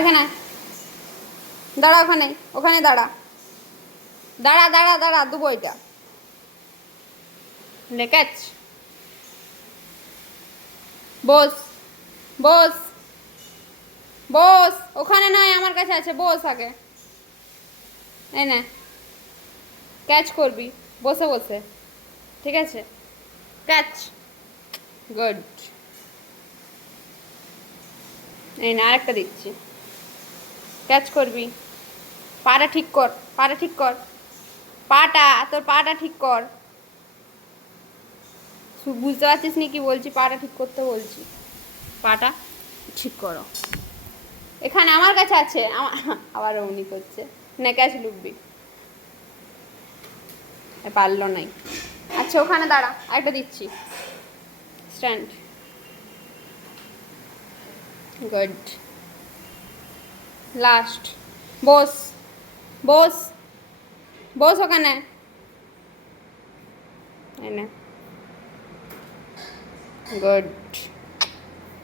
এখানে দাঁড়া, ওখানে ওখানে দাঁড়া, দাঁড়া দাঁড়া দাঁড়া, দেবো এটা। লেখাচ, বস বস বস, ওখানে নয়, আমার কাছে আছে, বস আগে। এই না, ক্যাচ করবি বসে বসে, ঠিক আছে? Catch, good. এই না, আরেকটা দিচ্ছি, ক্যাচ করবি। পাটা ঠিক কর, পাটা ঠিক কর, পাটা, তোর পাটা ঠিক কর। বুঝতে পারছিস নি কি বলছি? পাটা ঠিক করতে বলছি, পাটা ঠিক করো। এখানে আমার কাছে আছে, আবার অমনি করছে না, ক্যাচ লুকবি, পারলো নাই। আচ্ছা ওখানে দাঁড়া, আরেকটা দিচ্ছি, স্ট্যান্ড, গুড। লাস্ট, বস বস বস ওখানে, এনে, গুড।